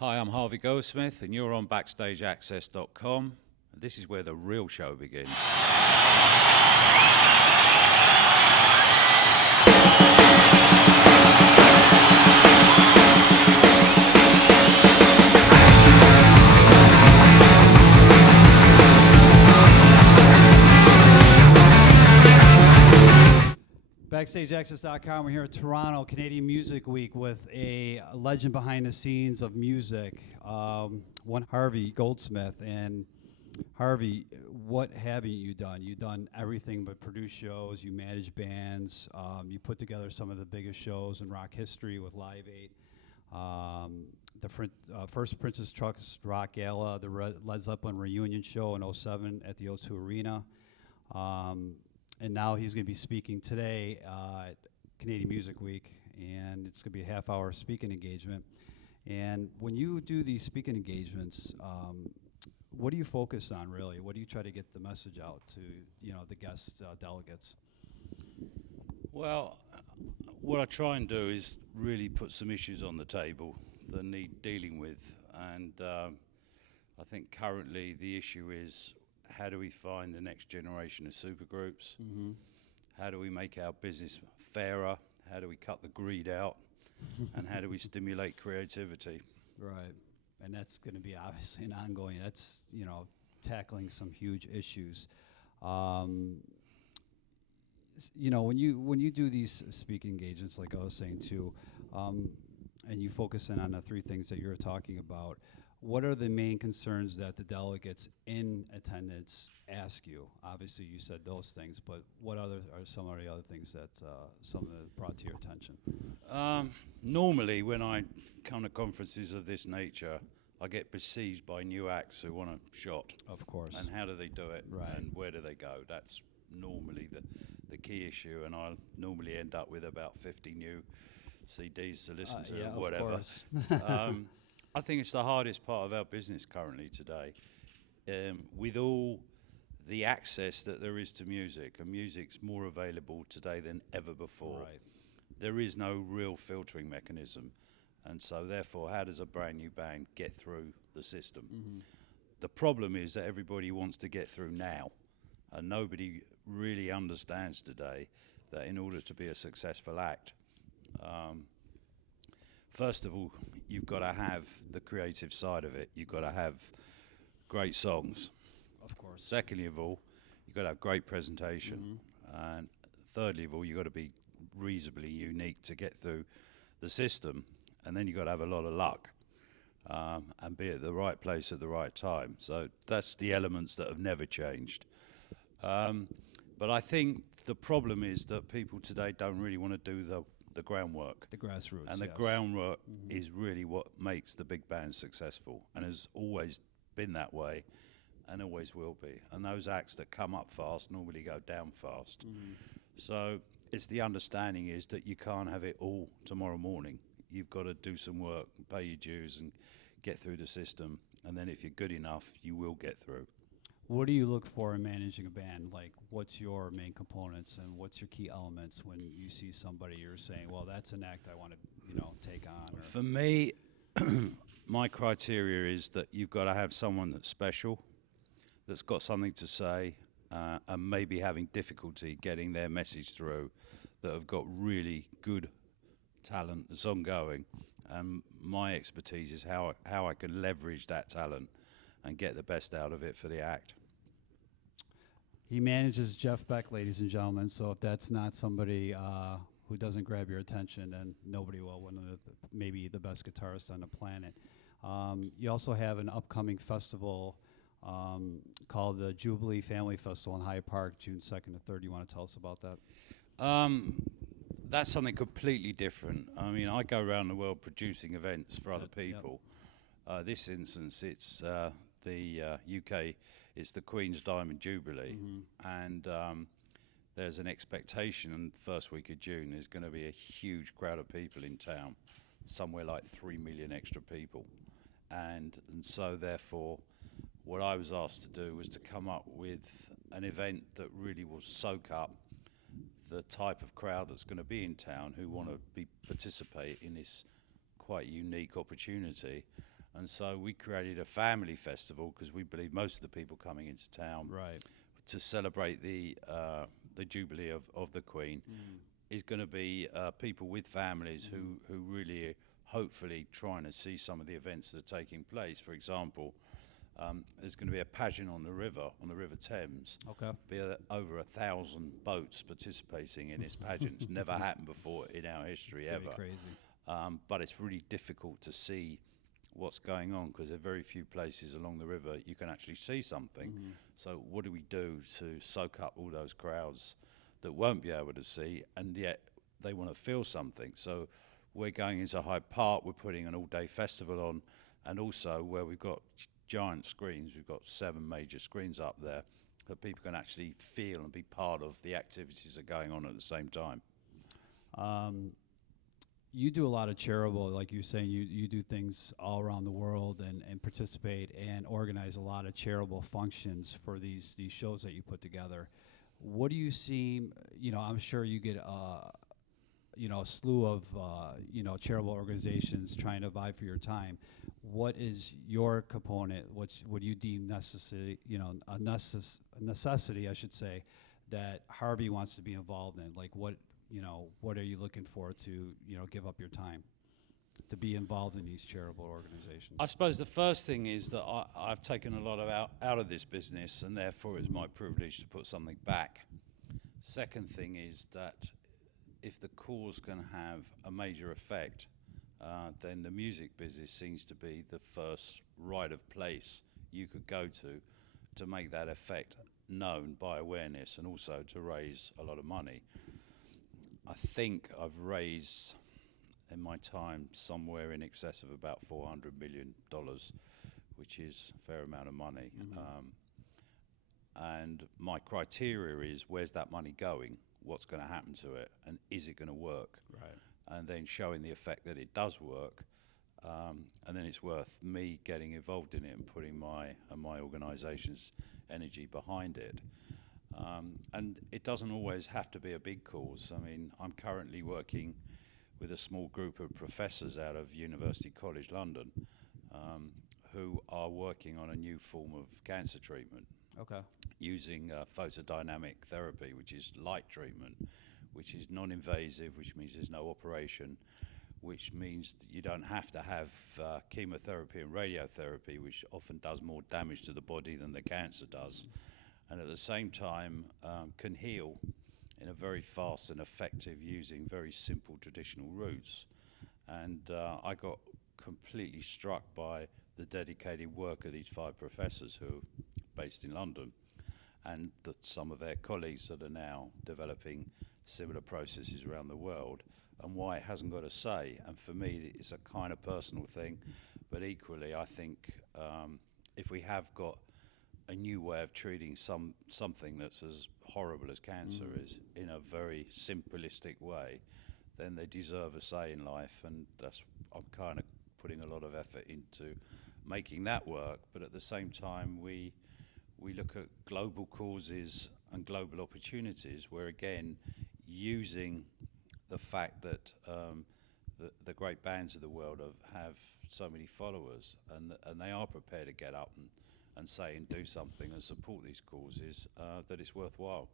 Hi, I'm Harvey Goldsmith, and you're on BackstageAxxess.com. This is where the real show begins. BackstageAxxess.com. We're here at Toronto, Canadian Music Week, with a legend behind the scenes of music, one Harvey Goldsmith. And Harvey, what haven't you done? You've done everything but produce shows. You manage bands. You put together some of the biggest shows in rock history with Live 8. The first Princess Trucks Rock Gala, the Led Zeppelin reunion show in '07 at the O2 Arena. And now he's going to be speaking today at Canadian Music Week, and it's going to be a half-hour speaking engagement. And when you do these speaking engagements, what do you focus on, really? What do you try to get the message out to, the guest delegates? Well, what I try and do is really put some issues on the table that need dealing with. And I think currently the issue is, how do we find the next generation of supergroups? Mm-hmm. How do we make our business fairer? How do we cut the greed out? And how do we stimulate creativity? Right. And that's going to be obviously an ongoing, that's, tackling some huge issues. When you do these speaking engagements, like I was saying too, and you focus in on the three things that you're talking about, what are the main concerns that the delegates in attendance ask you? Obviously, you said those things, but what are some of the other things that some that brought to your attention? Normally, when I come to conferences of this nature, I get besieged by new acts who want a shot. Of course. And how do they do it? Right. And where do they go? That's normally the key issue, and I'll normally end up with about 50 new CDs to listen to, yeah, or whatever. Of course. I think it's the hardest part of our business currently today, with all the access that there is to music, and music's more available today than ever before. Right. There is no real filtering mechanism, and so therefore, how does a brand new band get through the system? Mm-hmm. The problem is that everybody wants to get through now, and nobody really understands today that in order to be a successful act, first of all, you've got to have the creative side of it. You've got to have great songs. Of course. Secondly of all, you've got to have great presentation. Mm-hmm. And thirdly of all, you've got to be reasonably unique to get through the system. And then you've got to have a lot of luck and be at the right place at the right time. So that's the elements that have never changed. But I think the problem is that people today don't really want to do the groundwork. The grassroots. And the yes. groundwork Mm-hmm. is really what makes the big band successful, and has always been that way and always will be. And those acts that come up fast normally go down fast. Mm-hmm. So it's the understanding is that you can't have it all tomorrow morning. You've got to do some work, pay your dues, and get through the system. And then if you're good enough, you will get through. What do you look for in managing a band? Like, what's your main components and what's your key elements when you see somebody you're saying, well, that's an act I want to, take on? Or For me, my criteria is that you've got to have someone that's special, that's got something to say, and maybe having difficulty getting their message through, that have got really good talent that's ongoing. And my expertise is how I can leverage that talent and get the best out of it for the act. He manages Jeff Beck, ladies and gentlemen, so if that's not somebody who doesn't grab your attention, then nobody will. Maybe the best guitarist on the planet. You also have an upcoming festival called the Jubilee Family Festival in Hyde Park, June 2nd to 3rd. You want to tell us about that? That's something completely different. I mean, I go around the world producing events for other people. Yep. This instance, it's the UK, it's the Queen's Diamond Jubilee, Mm-hmm. and there's an expectation in the first week of June there's going to be a huge crowd of people in town, somewhere like 3 million extra people. And so therefore, what I was asked to do was to come up with an event that really will soak up the type of crowd that's going to be in town who want to participate in this quite unique opportunity, And so we created a family festival because we believe most of the people coming into town Right. to celebrate the Jubilee of the Queen is going to be people with families who really are hopefully trying to see some of the events that are taking place. For example, there's going to be a pageant on the River Thames. Okay. Be over 1,000 boats participating in this pageant. It's never happened before in our history It's ever. gonna be crazy. But it's really difficult to see what's going on because there are very few places along the river you can actually see something. So what do we do to soak up all those crowds that won't be able to see, and yet they want to feel something? So we're going into Hyde Park, we're putting an all-day festival on, and also where we've got giant screens, we've got 7 major screens up there that people can actually feel and be part of the activities that are going on at the same time. You do a lot of charitable, like you're saying, you do things all around the world and participate and organize a lot of charitable functions for these shows that you put together. What do you see, I'm sure you get a slew of charitable organizations trying to vie for your time. What is your component? What do you deem necessary, a necessity, I should say, that Harvey wants to be involved in? Like what are you looking for to, give up your time to be involved in these charitable organizations? I suppose the first thing is that I've taken a lot of out of this business, and therefore it's my privilege to put something back. Second thing is that if the cause can have a major effect, then the music business seems to be the first right of place you could go to make that effect known by awareness and also to raise a lot of money. I think I've raised in my time somewhere in excess of about $400 million, which is a fair amount of money. And my criteria is, where's that money going? What's going to happen to it? And is it going to work? Right. And then showing the effect that it does work. And then it's worth me getting involved in it and putting my organization's energy behind it. And it doesn't always have to be a big cause. I mean, I'm currently working with a small group of professors out of University College London who are working on a new form of cancer treatment. Okay. Using photodynamic therapy, which is light treatment, which is non-invasive, which means there's no operation, which means that you don't have to have chemotherapy and radiotherapy, which often does more damage to the body than the cancer does, and at the same time can heal in a very fast and effective using very simple traditional routes. And I got completely struck by the dedicated work of these 5 professors who are based in London, and that some of their colleagues that are now developing similar processes around the world, and why it hasn't got a say. And for me, it's a kind of personal thing, but equally I think if we have got a new way of treating something that's as horrible as cancer is in a very simplistic way, then they deserve a say in life, and I'm kind of putting a lot of effort into making that work. But at the same time, we look at global causes and global opportunities where, again, using the fact that the great bands of the world have so many followers, and they are prepared to get up and say and do something and support these causes, that it's worthwhile.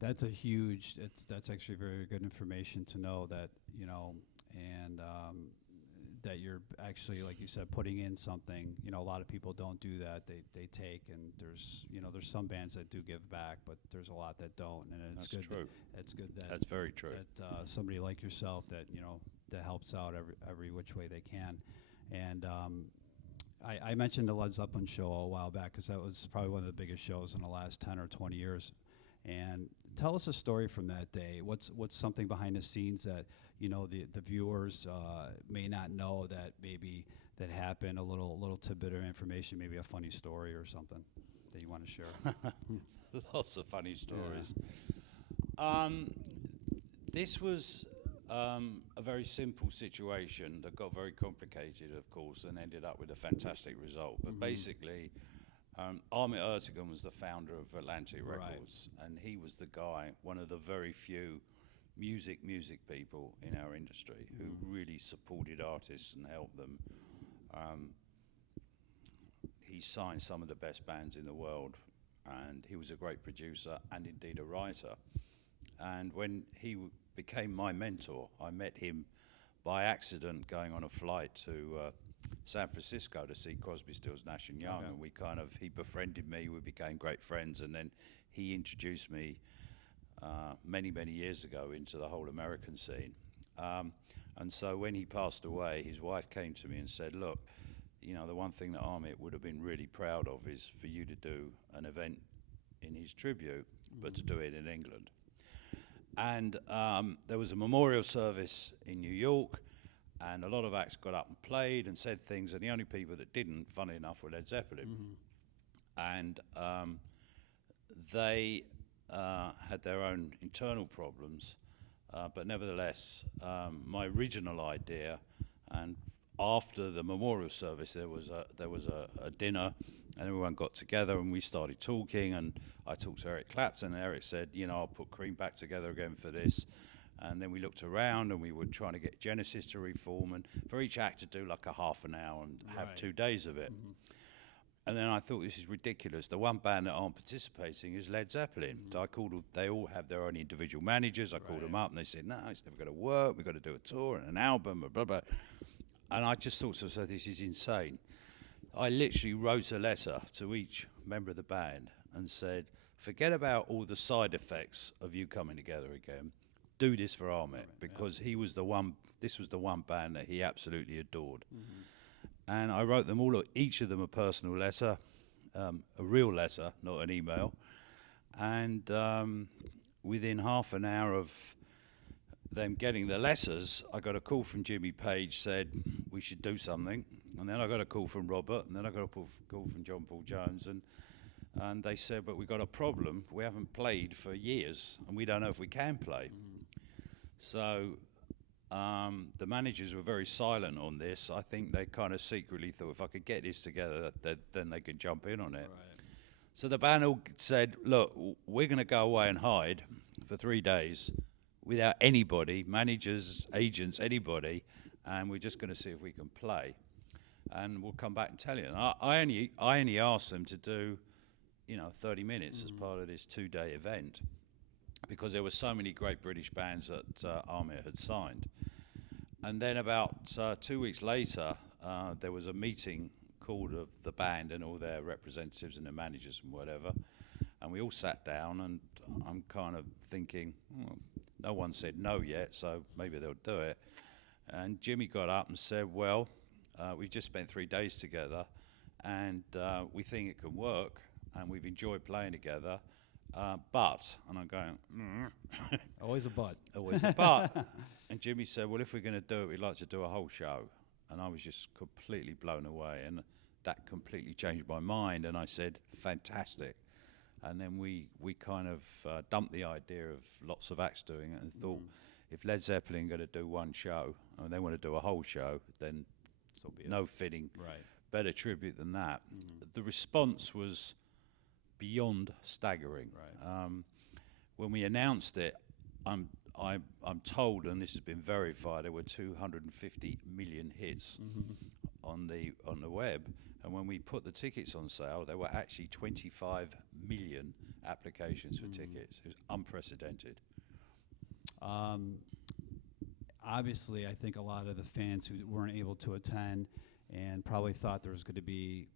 That's that's actually very good information to know that, and that you're actually, like you said, putting in something. A lot of people don't do that. They take, and there's some bands that do give back, but there's a lot that don't, and it's That's good. true. It's good that That's very true. That somebody like yourself that that helps out every which way they can. And I mentioned the Led Zeppelin show a while back because that was probably one of the biggest shows in the last 10 or 20 years. And tell us a story from that day. What's something behind the scenes that the viewers may not know that maybe that happened? A little tidbit of information, maybe a funny story or something that you want to share. Lots of funny stories. Yeah. This was a very simple situation that got very complicated, of course, and ended up with a fantastic result. But basically, Ahmet Ertegun was the founder of Atlantic Records, and he was the guy, one of the very few music people in our industry who really supported artists and helped them. he signed some of the best bands in the world, and he was a great producer and indeed a writer. And when he became my mentor, I met him by accident going on a flight to San Francisco to see Crosby, Stills, Nash and Young, and he befriended me. We became great friends, and then he introduced me many years ago into the whole American scene. And so when he passed away, his wife came to me and said, "Look, you know, the one thing that Amit would have been really proud of is for you to do an event in his tribute, but to do it in England." And there was a memorial service in New York, and a lot of acts got up and played and said things, and the only people that didn't, funny enough, were Led Zeppelin. And they had their own internal problems, but nevertheless, my original idea, and after the memorial service, there was a dinner, and everyone got together and we started talking, and I talked to Eric Clapton, and Eric said, you know, I'll put Cream back together again for this. And then we looked around and we were trying to get Genesis to reform, and for each act to do like a half an hour and have 2 days of it. And then I thought, this is ridiculous. The one band that aren't participating is Led Zeppelin. So I called, they all have their own individual managers. I called them up and they said, no, it's never going to work. We've got to do a tour and an album, blah, blah. And I just thought to myself, this is insane. I literally wrote a letter to each member of the band and said, forget about all the side effects of you coming together again. Do this for Amit, because he was the one, this was the one band that he absolutely adored. And I wrote them all, each of them a personal letter, a real letter, not an email. And within half an hour of them getting the letters, I got a call from Jimmy Page, said we should do something. And then I got a call from Robert, and then I got a call from John Paul Jones, and they said, but we've got a problem. We haven't played for years, and we don't know if we can play. So the managers were very silent on this. I think they kind of secretly thought, if I could get this together, then they could jump in on it. So the band all said, look, we're going to go away and hide for 3 days without anybody, managers, agents, anybody, and we're just going to see if we can play. And we'll come back and tell you. And I only asked them to do, 30 minutes as part of this 2-day event, because there were so many great British bands that Amit had signed. And then about 2 weeks later, there was a meeting called of the band and all their representatives and their managers and whatever. And we all sat down, and I'm kind of thinking, no one said no yet, so maybe they'll do it. And Jimmy got up and said, well, we've just spent 3 days together, and we think it can work, and we've enjoyed playing together. But, and I'm going, Always a but. Always a but. And Jimmy said, well, if we're going to do it, we'd like to do a whole show. And I was just completely blown away, and that completely changed my mind. And I said, fantastic. And then we kind of dumped the idea of lots of acts doing it, and thought, if Led Zeppelin are going to do one show, and they want to do a whole show, then So be it. no fitting better tribute than that. The response was beyond staggering. When we announced it, I'm told, and this has been verified, there were 250 million hits on the web, and when we put the tickets on sale, there were actually 25 million applications for tickets. It was unprecedented. Obviously, I think a lot of the fans who weren't able to attend and probably thought there was going to be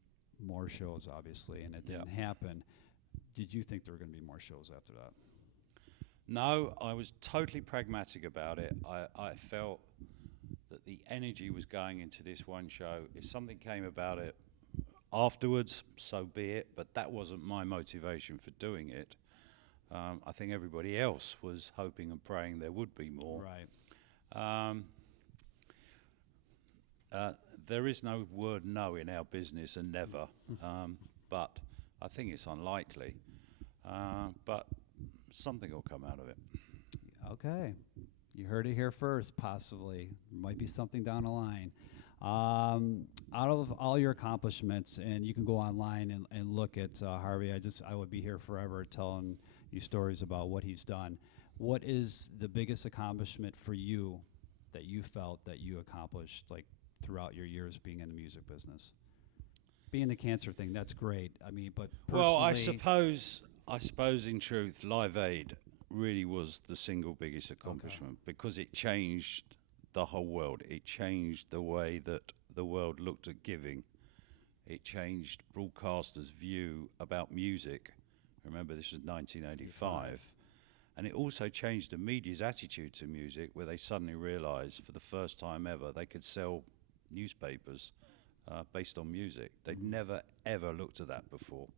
more shows, obviously, and it didn't happen. Did you think there were going to be more shows after that? No, I was totally pragmatic about it. I felt that the energy was going into this one show. If something came about it afterwards, so be it, but that wasn't my motivation for doing it. I think everybody else was hoping and praying there would be more. There is no word no in our business, and never, but I think it's unlikely. But something will come out of it. Okay. You heard it here first, possibly. Might be something down the line. Out of all your accomplishments, and you can go online and look at Harvey, I would be here forever telling you stories about what he's done. What is the biggest accomplishment for you that you felt that you accomplished, like, throughout your years being in the music business? being the cancer thing, that's great. I mean, but Well, personally, I suppose in truth, Live Aid really was the single biggest accomplishment because it changed the whole world. It changed the way that the world looked at giving. It changed broadcasters' view about music. Remember, this was 1985. And it also changed the media's attitude to music, where they suddenly realized for the first time ever they could sell newspapers based on music. They'd never, ever looked at that before.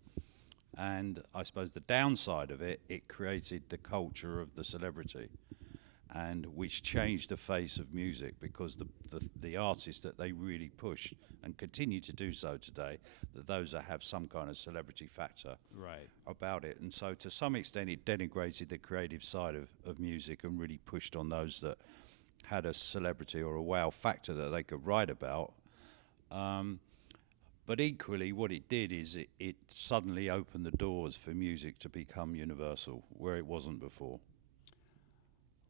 And I suppose the downside of it, it created the culture of the celebrity, and which changed the face of music, because the artists that they really push and continue to do so today, that those that have some kind of celebrity factor right. about it. And so to some extent it denigrated the creative side of music and really pushed on those that had a celebrity or a wow factor that they could write about. But equally, what it did is it suddenly opened the doors for music to become universal, where it wasn't before.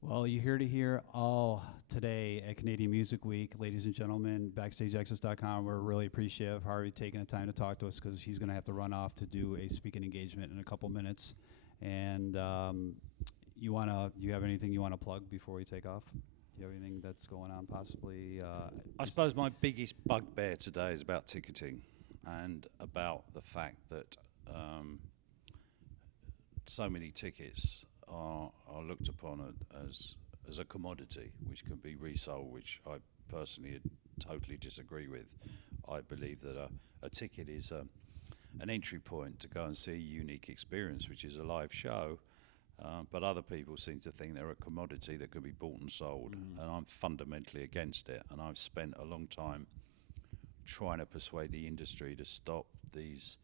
Well, you're here to hear all today at Canadian Music Week. Ladies and gentlemen, BackstageAxxess.com, we're really appreciative of Harvey taking the time to talk to us, because he's going to have to run off to do a speaking engagement in a couple minutes. And you have anything you want to plug before we take off? Do you have anything that's going on possibly? I suppose my biggest bugbear today is about ticketing, and about the fact that so many tickets are looked upon as a commodity which can be resold, which I personally totally disagree with. I believe that a ticket is an entry point to go and see a unique experience, which is a live show. But other people seem to think they're a commodity that can be bought and sold, and I'm fundamentally against it. And I've spent a long time trying to persuade the industry to stop these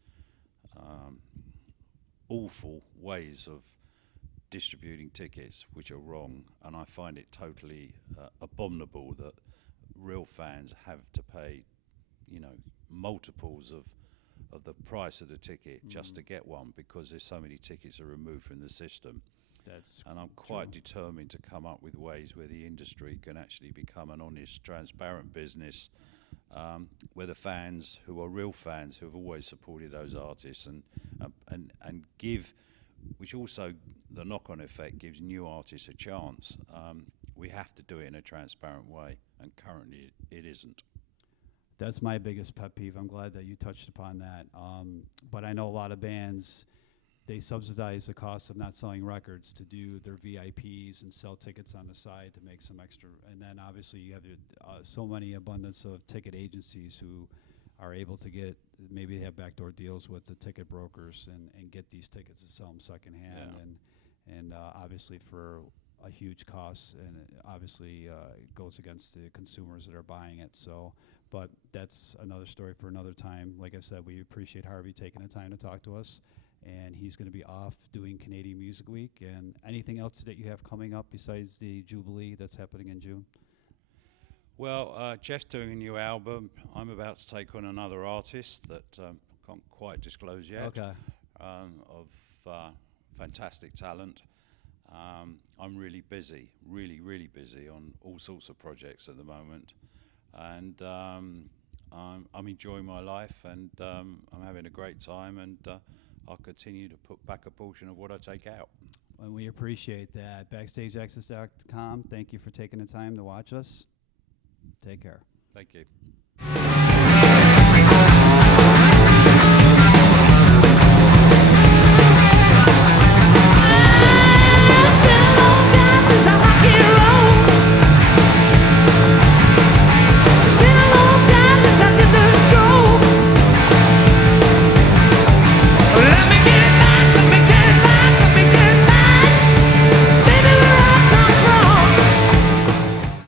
awful ways of distributing tickets, which are wrong. And I find it totally abominable that real fans have to pay, multiples of the price of the ticket just to get one, because there's so many tickets are removed from the system. And I'm quite determined to come up with ways where the industry can actually become an honest, transparent business, where the fans, who are real fans, who have always supported those artists, and give, which also the knock-on effect gives new artists a chance. We have to do it in a transparent way, and currently it isn't. That's my biggest pet peeve. I'm glad that you touched upon that. But I know a lot of bands, they subsidize the cost of not selling records to do their VIPs and sell tickets on the side to make some extra. And then obviously you have so many abundance of ticket agencies who are able to get, maybe they have backdoor deals with the ticket brokers and get these tickets and sell them secondhand. Yeah. And obviously for a huge cost, and it obviously goes against the consumers that are buying it. So, but that's another story for another time. Like I said, we appreciate Harvey taking the time to talk to us, and he's going to be off doing Canadian Music Week. And anything else that you have coming up besides the Jubilee that's happening in June? Well, Jeff's doing a new album. I'm about to take on another artist that can't quite disclose yet. Okay. Of fantastic talent. I'm really busy, really busy on all sorts of projects at the moment, and I'm enjoying my life, and I'm having a great time, and I'll continue to put back a portion of what I take out. And we appreciate that. BackstageAxxess.com, thank you for taking the time to watch us. Take care. Thank you.